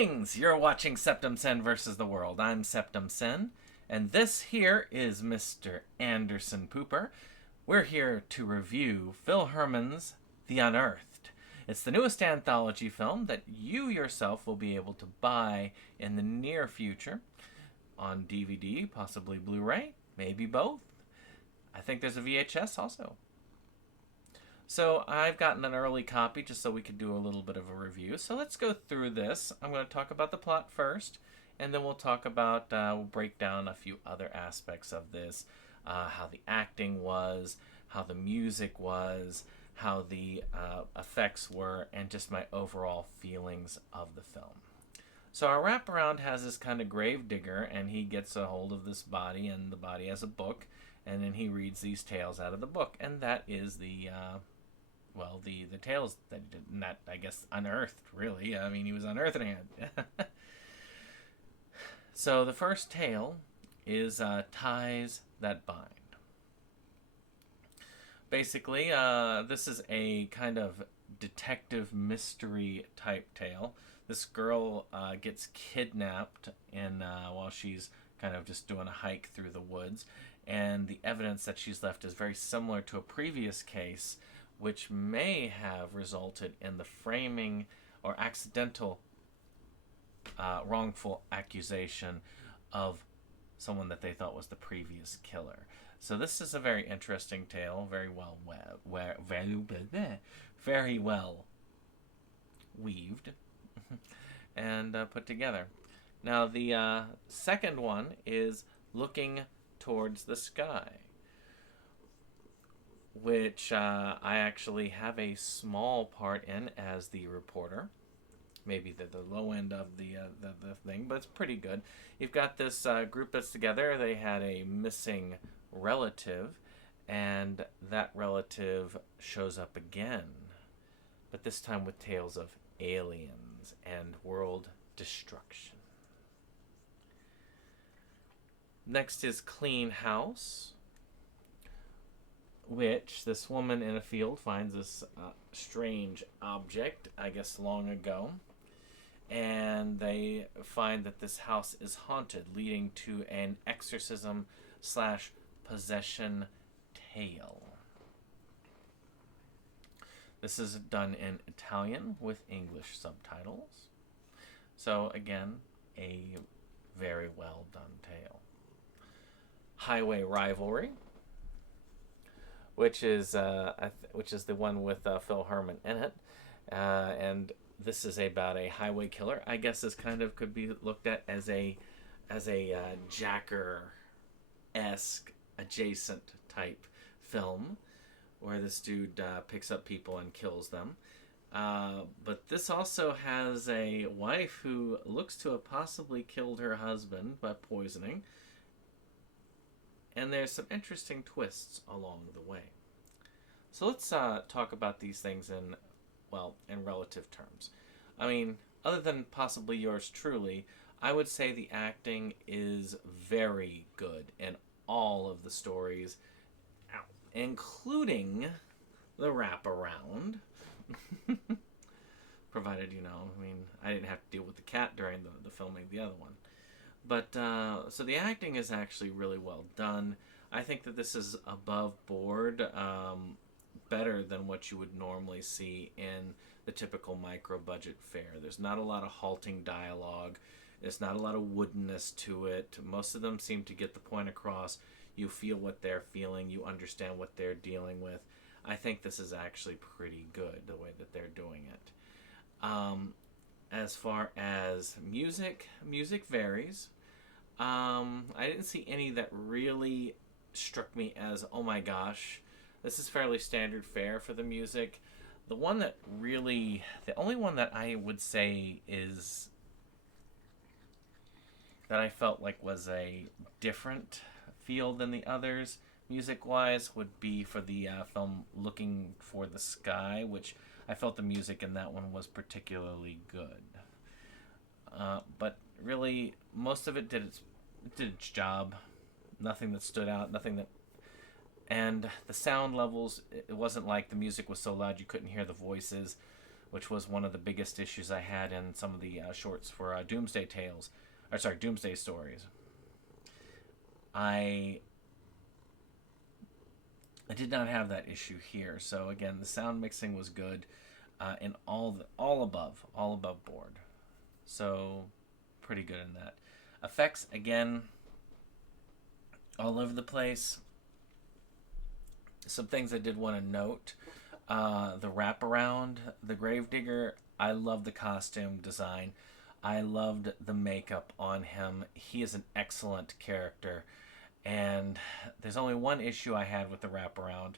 Greetings! You're watching SeptumSin versus the world. I'm SeptumSin, and this here is Mr. Anderson Pooper. We're here to review Phil Herman's The Unearthed. It's the newest anthology film that you yourself will be able to buy in the near future on DVD, possibly Blu-ray, maybe both. I think there's a VHS also. So I've gotten an early copy just so we could do a little bit of a review. So let's go through this. I'm going to talk about the plot first, and then we'll talk about, we'll break down a few other aspects of this, how the acting was, how the music was, how the effects were, and just my overall feelings of the film. So our wraparound has this kind of grave digger, and he gets a hold of this body, and the body has a book, and then he reads these tales out of the book, and that is the tales that he did, not, I guess, unearthed, really. I mean, he was unearthing it. So the first tale is Ties That Bind. Basically, this is a kind of detective mystery type tale. This girl gets kidnapped while she's kind of just doing a hike through the woods, and the evidence that she's left is very similar to a previous case, which may have resulted in the framing or accidental wrongful accusation of someone that they thought was the previous killer. So this is a very interesting tale, very well weaved and put together. Now the second one is Looking Towards the Sky, which I actually have a small part in as the reporter. Maybe the low end of the thing, but it's pretty good. You've got this group that's together. They had a missing relative, and that relative shows up again, but this time with tales of aliens and world destruction. Next is Clean House, which this woman in a field finds this strange object, I guess long ago, and they find that this house is haunted, leading to an exorcism / possession tale. This is done in Italian with English subtitles. So again, a very well done tale. Highway Rivalry, which is the one with Phil Herman in it, and this is about a highway killer. I guess this kind of could be looked at as a Jacker-esque adjacent type film, where this dude picks up people and kills them. But this also has a wife who looks to have possibly killed her husband by poisoning. And there's some interesting twists along the way. So let's talk about these things in relative terms. I mean, other than possibly yours truly, I would say the acting is very good in all of the stories, including the wraparound. Provided, I didn't have to deal with the cat during the filming of the other one. But, so the acting is actually really well done. I think that this is above board, better than what you would normally see in the typical micro-budget fare. There's not a lot of halting dialogue. There's not a lot of woodenness to it. Most of them seem to get the point across. You feel what they're feeling. You understand what they're dealing with. I think this is actually pretty good, the way that they're doing it. As far as music varies. I didn't see any that really struck me as, oh my gosh, this is fairly standard fare for the music. The only one that I would say is that I felt like was a different feel than the others, music-wise, would be for the film Looking for the Sky, which I felt the music in that one was particularly good. But really, most of it did its job. Nothing that stood out, and the sound levels, it wasn't like the music was so loud you couldn't hear the voices. which was one of the biggest issues I had in some of the shorts for Doomsday Tales, or sorry, Doomsday Stories. I did not have that issue here. So again, the sound mixing was good, in all above board. So pretty good in that. Effects, again, all over the place. Some things I did want to note. The wraparound, the Gravedigger, I love the costume design. I loved the makeup on him. He is an excellent character. And there's only one issue I had with the wraparound,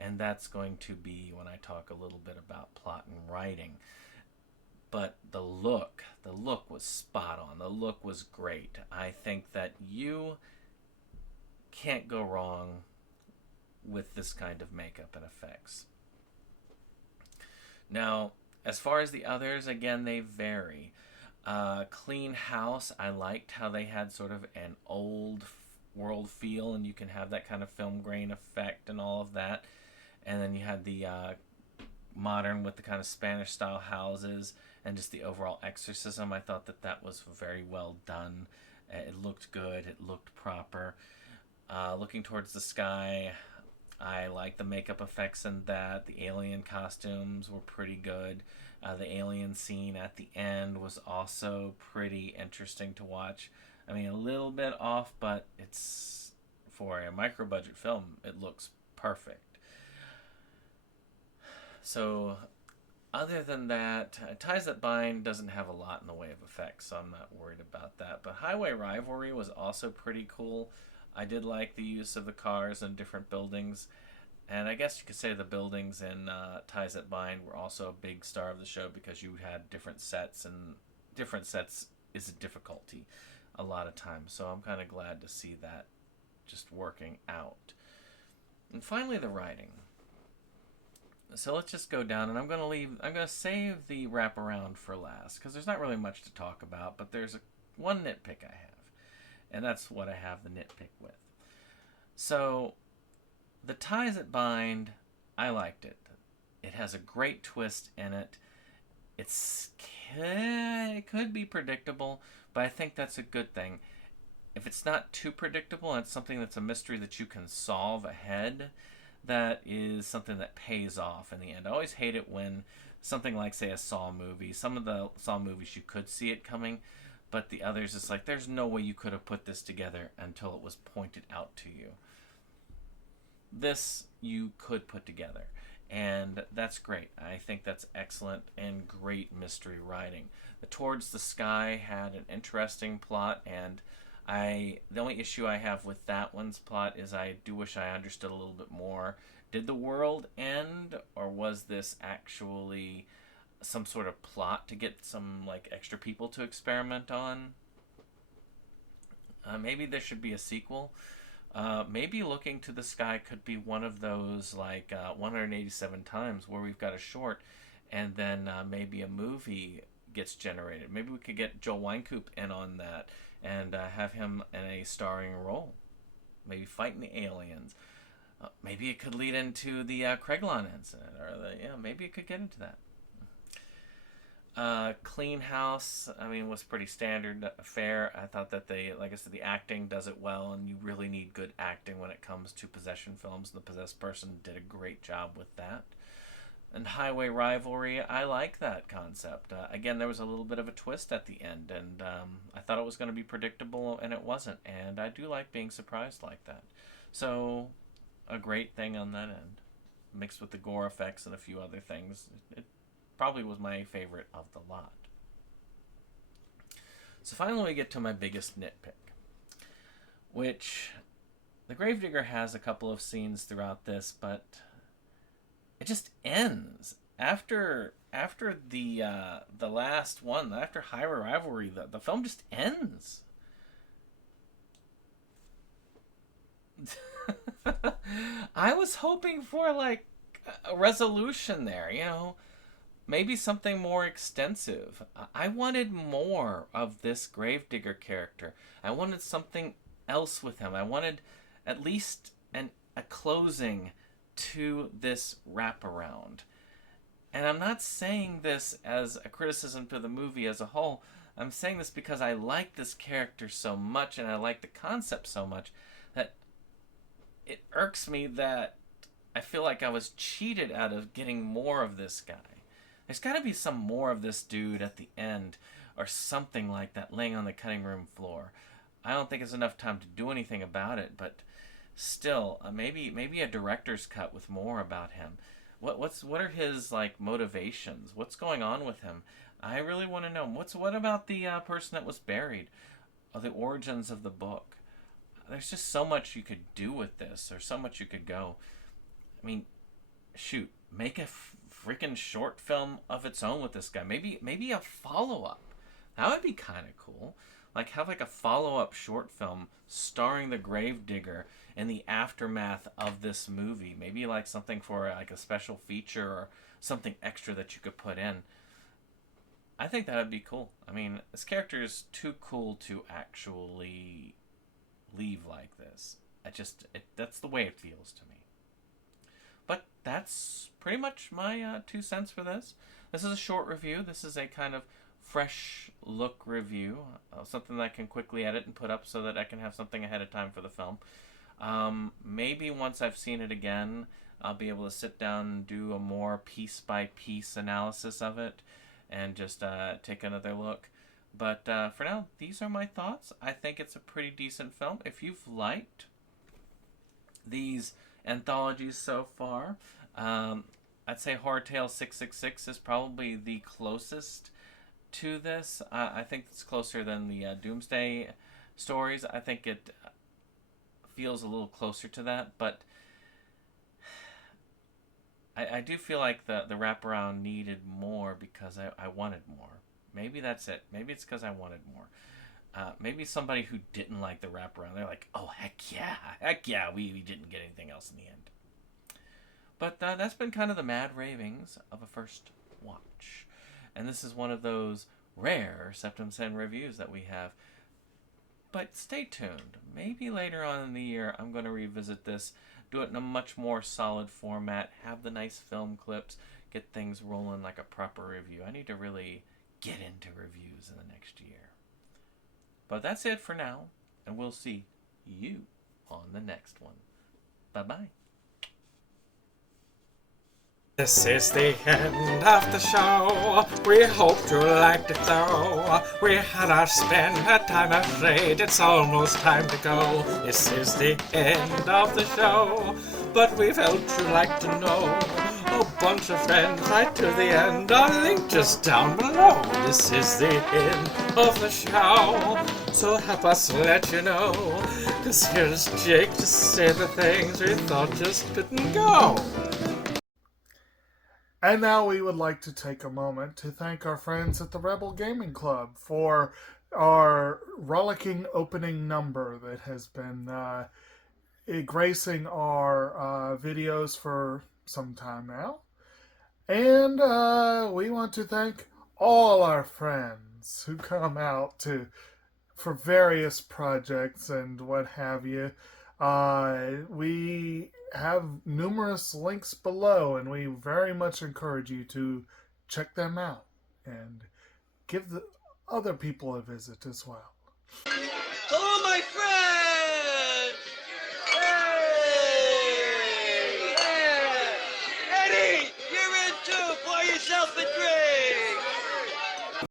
and that's going to be when I talk a little bit about plot and writing. But the look was spot on. The look was great. I think that you can't go wrong with this kind of makeup and effects. Now, as far as the others, again, they vary. Clean House, I liked how they had sort of an old world feel, and you can have that kind of film grain effect and all of that. And then you had the modern with the kind of Spanish style houses and just the overall exorcism. I thought that was very well done. It looked good. It looked proper. Looking towards the sky, I like the makeup effects in that. The alien costumes were pretty good. The alien scene at the end was also pretty interesting to watch. I mean, a little bit off, but it's, for a micro-budget film, it looks perfect. So, other than that, Ties That Bind doesn't have a lot in the way of effects, so I'm not worried about that. But Highway Rivalry was also pretty cool. I did like the use of the cars and different buildings. And I guess you could say the buildings in Ties That Bind were also a big star of the show because you had different sets, and different sets is a difficulty a lot of times. So I'm kind of glad to see that just working out. And finally, the writing. So let's just go down, and I'm going to save the wraparound for last because there's not really much to talk about, but there's one nitpick I have. And that's what I have the nitpick with. So, the Ties That Bind, I liked it. It has a great twist in it. It could be predictable, but I think that's a good thing. If it's not too predictable and it's something that's a mystery that you can solve ahead, that is something that pays off in the end. I always hate it when something like, say, a Saw movie. Some of the Saw movies you could see it coming, but the others, it's like, there's no way you could have put this together until it was pointed out to you. This you could put together, and that's great. I think that's excellent and great mystery writing. The Towards the Sky had an interesting plot, and the only issue I have with that one's plot is I do wish I understood a little bit more. Did the world end, or was this actually some sort of plot to get some like extra people to experiment on? Maybe there should be a sequel. Maybe Looking to the Sky could be one of those like 187 times where we've got a short and then maybe a movie gets generated. Maybe we could get Joel Wynkoop in on that and have him in a starring role. Maybe fighting the aliens. Maybe it could lead into the Craiglon incident, or maybe it could get into that. Clean House, I mean, was pretty standard fare. I thought that like I said, the acting does it well, and you really need good acting when it comes to possession films. The possessed person did a great job with that. And Highway Rivalry, I like that concept. Again, there was a little bit of a twist at the end, and I thought it was going to be predictable, and it wasn't. And I do like being surprised like that. So, a great thing on that end, mixed with the gore effects and a few other things. It probably was my favorite of the lot. So finally we get to my biggest nitpick, which the Gravedigger has a couple of scenes throughout this, but it just ends after the last one, after Highway Rivalry. The film just ends. I was hoping for like a resolution there, maybe something more extensive. I wanted more of this Gravedigger character. I wanted something else with him. I wanted at least a closing to this wraparound. And I'm not saying this as a criticism to the movie as a whole. I'm saying this because I like this character so much and I like the concept so much that it irks me that I feel like I was cheated out of getting more of this guy. There's got to be some more of this dude at the end or something like that laying on the cutting room floor. I don't think it's enough time to do anything about it, but still, maybe a director's cut with more about him. What are his like motivations? What's going on with him? I really want to know. What about the person that was buried? The origins of the book. There's just so much you could do with this, or so much you could go. I mean, shoot, make a freaking short film of its own with this guy. Maybe a follow up. That would be kind of cool. Like have like a follow up short film starring the gravedigger in the aftermath of this movie. Maybe like something for like a special feature or something extra that you could put in. I think that would be cool. I mean, this character is too cool to actually leave like this. That's the way it feels to me. But that's pretty much my 2 cents for this. This is a short review. This is a kind of fresh look review. Something that I can quickly edit and put up so that I can have something ahead of time for the film. Maybe once I've seen it again, I'll be able to sit down and do a more piece-by-piece analysis of it and just take another look. But for now, these are my thoughts. I think it's a pretty decent film. If you've liked these anthologies so far, I'd say Horror Tale 666 is probably the closest to this. I think it's closer than the Doomsday stories. I think it feels a little closer to that, but I do feel like the wraparound needed more because I wanted more. Maybe that's it. Maybe it's because I wanted more. Maybe somebody who didn't like the wraparound, they're like, oh, heck yeah, we didn't get anything else in the end. But that's been kind of the mad ravings of a first watch. And this is one of those rare SeptumSin reviews that we have. But stay tuned. Maybe later on in the year, I'm going to revisit this, do it in a much more solid format, have the nice film clips, get things rolling like a proper review. I need to really get into reviews in the next year. But that's it for now, and we'll see you on the next one. Bye-bye. This is the end of the show. We hope you liked it though. We had our spend, had time afraid. It's almost time to go. This is the end of the show. But we felt you'd like to know. A bunch of friends right to the end. Our link just down below. This is the end of the show. So help us let you know. 'Cause here's Jake to say the things we thought just couldn't go. And now we would like to take a moment to thank our friends at the Rebel Gaming Club for our rollicking opening number that has been gracing our videos for some time now. And we want to thank all our friends who come out for various projects and what have you. We have numerous links below, and we very much encourage you to check them out and give the other people a visit as well. Hello, my friends!